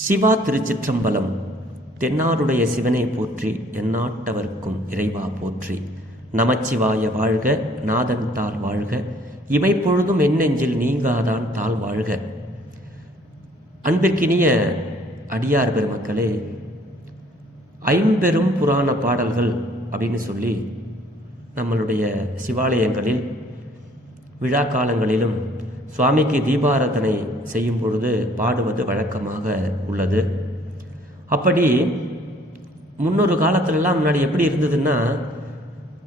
சிவா திருச்சிற்றம்பலம். தென்னாருடைய சிவனை போற்றி, எந்நாட்டவர்க்கும் இறைவா போற்றி. நமச்சிவாய வாழ்க, நாதன் தாள் வாழ்க, இமைப்பொழுதும் என்னெஞ்சில் நீங்காதான் தாள் வாழ்க. அன்பிற்கினிய அடியார் பெருமக்களே, ஐம்பெரும் புராண பாடல்கள் அப்படின்னு சொல்லி நம்மளுடைய சிவாலயங்களில் விழா காலங்களிலும் சுவாமிக்கு தீபாராதனை செய்யும் பொழுது பாடுவது வழக்கமாக உள்ளது. அப்படி முன்னொரு காலத்துலலாம் முன்னாடி எப்படி இருந்ததுன்னா,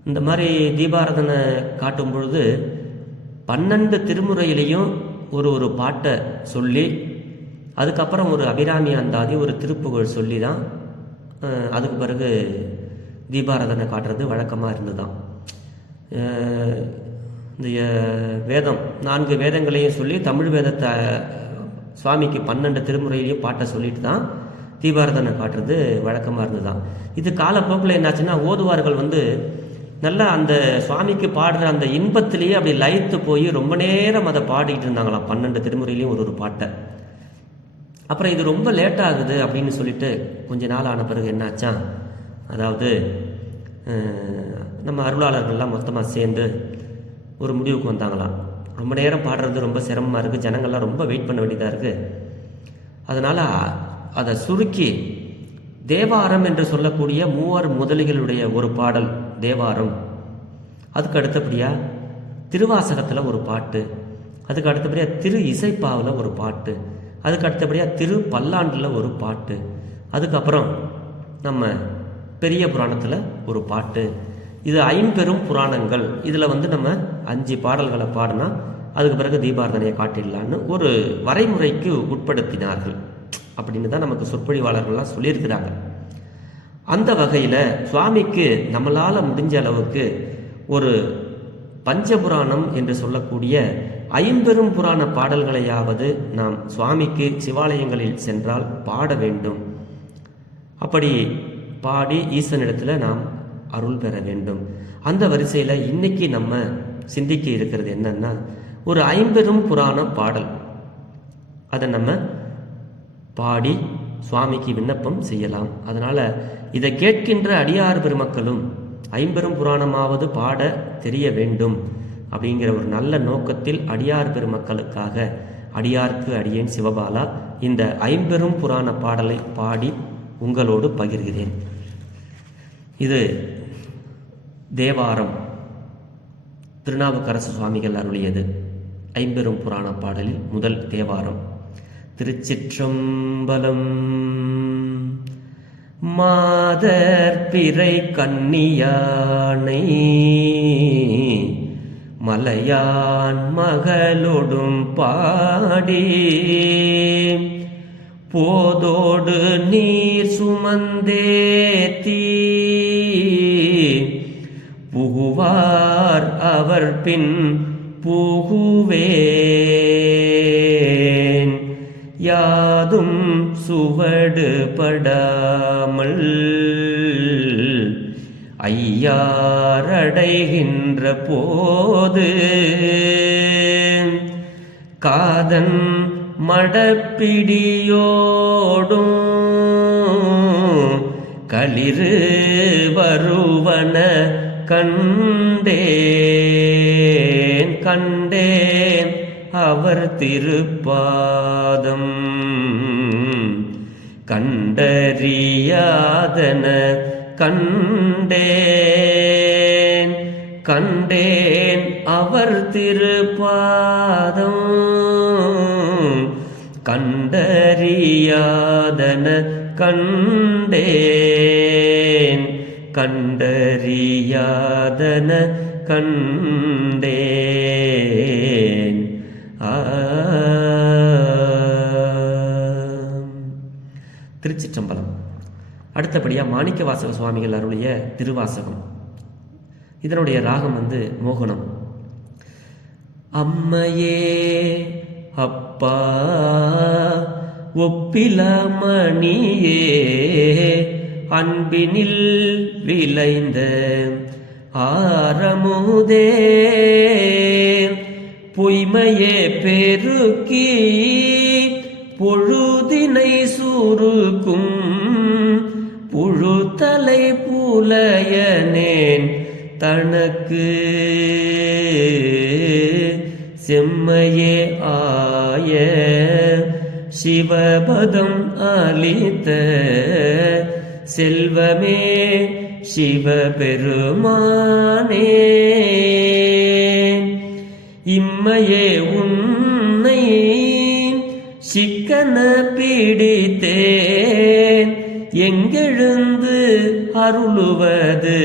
இந்த மாதிரி தீபாராதனை காட்டும் பொழுது 12 திருமுறையிலையும் ஒரு பாட்டை சொல்லி, அதுக்கப்புறம் ஒரு அபிராமி அந்தாதி ஒரு திருப்புகழ் சொல்லி தான் அதுக்கு பிறகு தீபாராதனை காட்டுறது வழக்கமாக இருந்துதான். இந்த வேதம் 4 வேதங்களையும் சொல்லி தமிழ் வேதத்தை சுவாமிக்கு 12 திருமுறையிலையும் பாட்டை சொல்லிட்டு தான் தீபாராதனை காட்டுறது வழக்கமாக இருந்துதான். இது காலப்போக்கில் என்னாச்சுன்னா, ஓதுவார்கள் நல்லா அந்த சுவாமிக்கு பாடுற அந்த இன்பத்திலேயே அப்படி லயித்து போய் ரொம்ப நேரம் அதை பாடிட்டு இருந்தாங்களாம், 12 திருமுறையிலையும் ஒரு பாட்டை. அப்புறம் இது ரொம்ப லேட் ஆகுது அப்படின்னு சொல்லிட்டு கொஞ்ச நாள் ஆன பிறகு என்னாச்சா, அதாவது நம்ம அருளாளர்கள்லாம் மொத்தமாக சேர்ந்து ஒரு முடிவுக்கு வந்தாங்களாம். ரொம்ப நேரம் பாடுறது ரொம்ப சிரமமாக இருக்குது, ஜனங்கள்லாம் ரொம்ப வெயிட் பண்ண வேண்டியதாக இருக்குது. அதனால் அதை சுருக்கி தேவாரம் என்று சொல்லக்கூடிய 3 முதலிகளுடைய ஒரு பாடல் தேவாரம், அதுக்கு அடுத்தபடியாக திருவாசகத்தில் ஒரு பாட்டு, அதுக்கு அடுத்தபடியாக திரு இசைப்பாவில் ஒரு பாட்டு, அதுக்கு அடுத்தபடியாக திரு பல்லாண்டில் ஒரு பாட்டு, அதுக்கப்புறம் நம்ம பெரிய புராணத்தில் ஒரு பாட்டு. இது 5 புராணங்கள். இதில் நம்ம 5 பாடல்களை பாடினா அதுக்கு பிறகு தீபாராதனையை காட்டிடலான்னு ஒரு வரைமுறைக்கு உட்படுத்தினார்கள் அப்படின்னு தான் நமக்கு சொற்பொழிவாளர்கள்லாம் சொல்லியிருக்கிறாங்க. அந்த வகையில் சுவாமிக்கு நம்மளால் முடிஞ்ச அளவுக்கு ஒரு பஞ்சபுராணம் என்று சொல்லக்கூடிய 5 புராண பாடல்களையாவது நாம் சுவாமிக்கு சிவாலயங்களில் சென்றால் பாட வேண்டும். அப்படி பாடி ஈசனிடத்தில் நாம் அருள் பெற வேண்டும். அந்த வரிசையில் இன்னைக்கு நம்ம சிந்திக்க இருக்கிறது என்னன்னா, ஒரு 5 புராண பாடல். அதை நம்ம பாடி சுவாமிக்கு விண்ணப்பம் செய்யலாம். அதனால் இதை கேட்கின்ற அடியார் பெருமக்களும் 5 புராணமாவது பாட தெரிய வேண்டும் அப்படிங்கிற ஒரு நல்ல நோக்கத்தில் அடியார் பெருமக்களுக்காக அடியார்க்கு அடியேன் சிவபாலா இந்த 5 புராண பாடலை பாடி உங்களோடு பகிர்கிறேன். இது தேவாரம், திருநாவுக்கரசு சுவாமிகள் அருளியது 5 புராண பாடலில் முதல் தேவாரம். திருச்சிற்றம்பலம். மாதர் பிறை கன்னியானை மலையான் மகளொடும் பாடி போதோடு நீர் சுமந்தேத்தி புகுவார் அவர் பின் புகுவேன் யாதும் சுவடு படாமல் ஐயாரடைகின்ற போது காதன் மடப்பிடியோடும் களிறு வருவன கண்டேன் அவர் திருப்பாதம் கண்டறியாதன கண்டேன் அவர் திருப்பாதம் கண்டறியாதன கண்டறியாதன கண்டேன். திருச்சிற்றம்பலம். அடுத்தபடியாக மாணிக்கவாசக சுவாமிகள் அருளிய திருவாசகம். இதனுடைய ராகம் மோகனம். அம்மையே அப்பா ஒப்பிலமணியே அன்பினில் விளைந்த ஆரமுதே பொய்மையே பெருக்கி பொழுதினாலே விண்ணை சூருக்கும் புழுத்தலை புலையனேன் தனக்கு செம்மையே ஆய சிவபதம் அளித்த செல்வமே சிவபெருமானே இம்மையே உன்னை சிக்கன பிடித்தேன் எங்கெழுந்து அருளுவது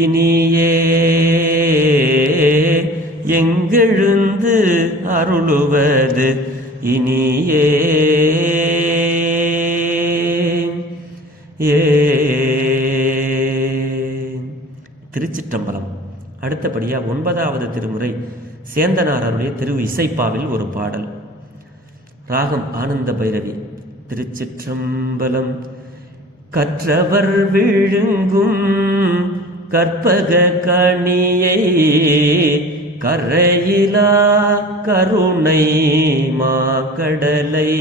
இனியே எங்கெழுந்து அருளுவது இனியே திருச்சிற்றம்பலம். அடுத்தபடியா 9வது திருமுறை சேந்தனாருடைய திரு இசைப்பாவில் ஒரு பாடல். ராகம் ஆனந்த பைரவி. திருச்சிற்றம்பலம். கற்றவர் விழுங்கும் கற்பக கணியை கரையிலா கருணை மாக்கடலை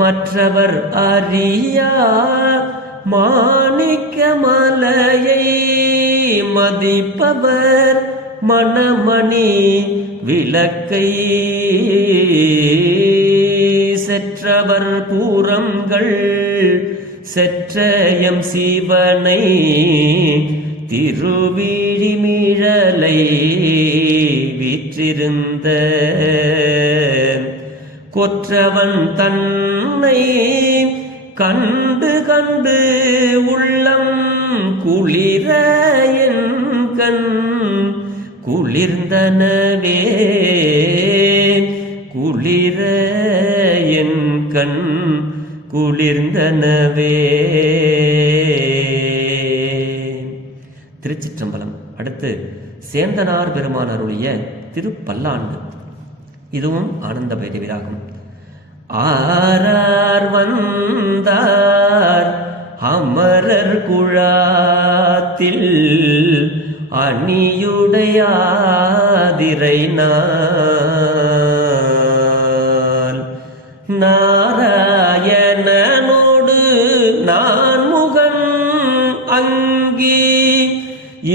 மற்றவர் அறியா மாணிக்க மலையை மதிப்பவர் மணமணி விளக்கை செற்றவர் பூரங்கள் செற்றயம் சிவனை திருவிழிமிழலை விற்றிருந்த கொற்றவன் தன்னை கண்டு கண்டு உள்ளம் குளிர என் கண் குளிர்ந்தனவே குளிர என் கண் குளிர்ந்தனவே. திருச்சிற்றம்பலம். அடுத்து சேந்தனார் பெருமான் அருளிய திருப்பல்லாண்டு. இதுவும் ஆனந்த பைரவிராகும். ஆரார் வந்தார் அமரர் குழாத்தில் அணியுடையாதிரை நாள் நாராயணனோடு நான் முகன் அங்கி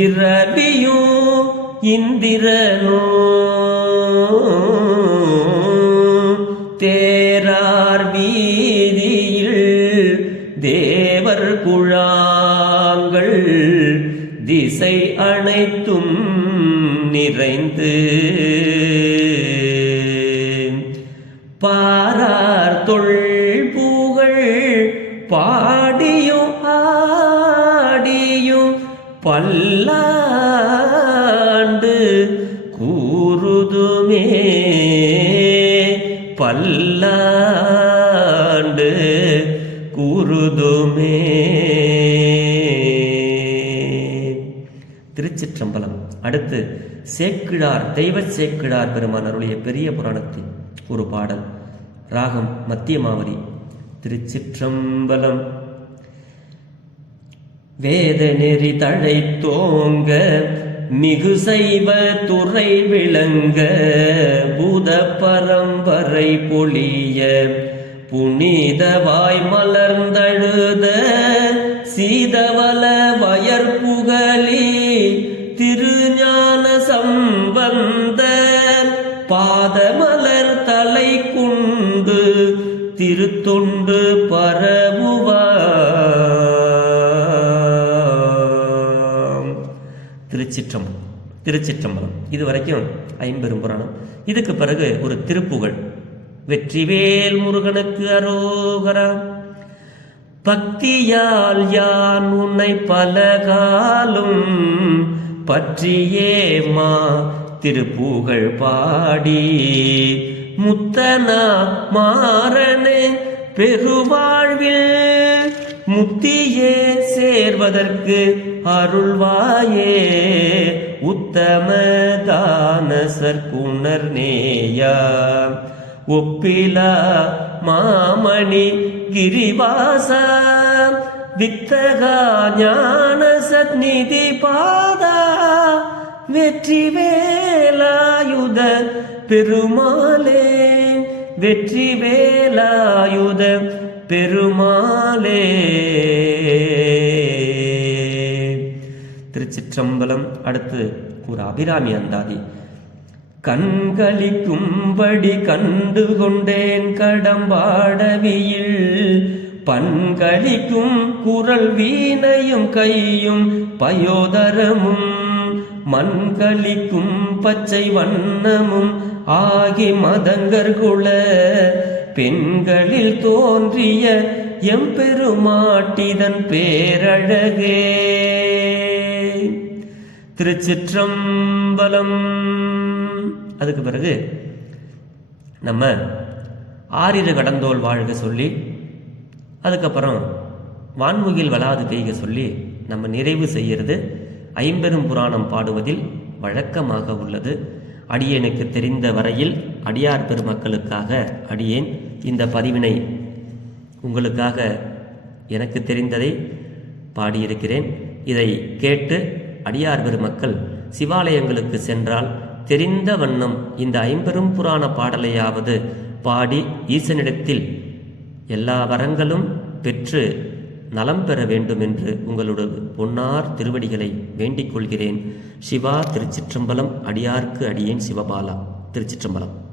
இரவியும் இந்திரனோ தேரார் வீதியில் தேவர் குழாங்கள் திசை அனைத்தும் நிறைந்து பாரார் தொல்புகழ் பாடியும் ஆடியும் பல்லாண்டு கூறுதுமே பல்லாண்டு கூறுதுமே. திருச்சிற்றம்பலம். அடுத்து சேக்கிழார் தெய்வ சேக்கிழார் பெருமான் அருளிய பெரிய புராணத்தின் ஒரு பாடல். ராகம் மத்தியமாவதி. திருச்சிற்றம்பலம். வேத நெறி தழை தோங்க மிகு சைவ துறை விளங்க பூத பரம்பரை பொழிய புனிதவாய் மலர்ந்தழுத சீதவல வயற்புகலி திருஞான சம்பந்த பாதமலர் தலை கொண்டு திருத்தொண்டு பரவுவாம். திருச்சிற்றம்பலம். இதுவரைக்கும் ஐம்பெரும் புராணம். இதுக்கு பிறகு ஒரு திருப்புகழ். வெற்றிவேல் முருகனுக்கு அரோகரா. பக்தியால் யான் உன்னை பலகாலும் பற்றியே மா திருப்புகழ் பாடி முத்தனா மாறனே பெருவாழ்வில் முத்தியே சேர்வதற்கு அருள்வாயே உத்தமதான சற்குணர் நேயா ஒப்பிலா மாமணி கிரிவாசா வித்தகா ஞான சந்நிதி பாதா வெற்றி வேலாயுத பெருமாளே வெற்றி வேலாயுத பெருமாளே. திருச்சிற்றம்பலம். அடுத்து ஒரு அபிராமி அந்தாதி. கண்களிக்கும்படி கண்டு கொண்டேன் கடம்பாடவியில் பண்களிக்கும் குரல் வீணையும் கையும் பயோதரமும் மண்களிக்கும் பச்சை வண்ணமும் ஆகி மதங்கர்குல பெண்களில் தோன்றிய எம்பெருமாட்டிதன் பேரழகே. திருச்சிற்றம்பலம். அதுக்கு பிறகு நம்ம ஆறிரு கடந்தோள் வாழ்க சொல்லி, அதுக்கப்புறம் வான்முகில் வளாது பெய்க சொல்லி நம்ம நிறைவு செய்கிறது ஐம்பெரும் புராணம் பாடுவதில் வழக்கமாக உள்ளது. அடியேனுக்கு தெரிந்த வரையில் அடியார் பெருமக்களுக்காக அடியேன் இந்த பதிவினை உங்களுக்காக எனக்கு தெரிந்ததை பாடியிருக்கிறேன். இதை கேட்டு அடியார் பெருமக்கள் சிவாலயங்களுக்கு சென்றால் தெரிந்த வண்ணம் இந்த ஐம்பெரும் புராண பாடலையாவது பாடி ஈசனிடத்தில் எல்லா வரங்களும் பெற்று நலம் பெற வேண்டும் என்று உங்களோட பொன்னார் திருவடிகளை வேண்டிக் கொள்கிறேன். சிவா. திருச்சிற்றம்பலம். அடியார்க்கு அடியேன் சிவபாலா. திருச்சிற்றம்பலம்.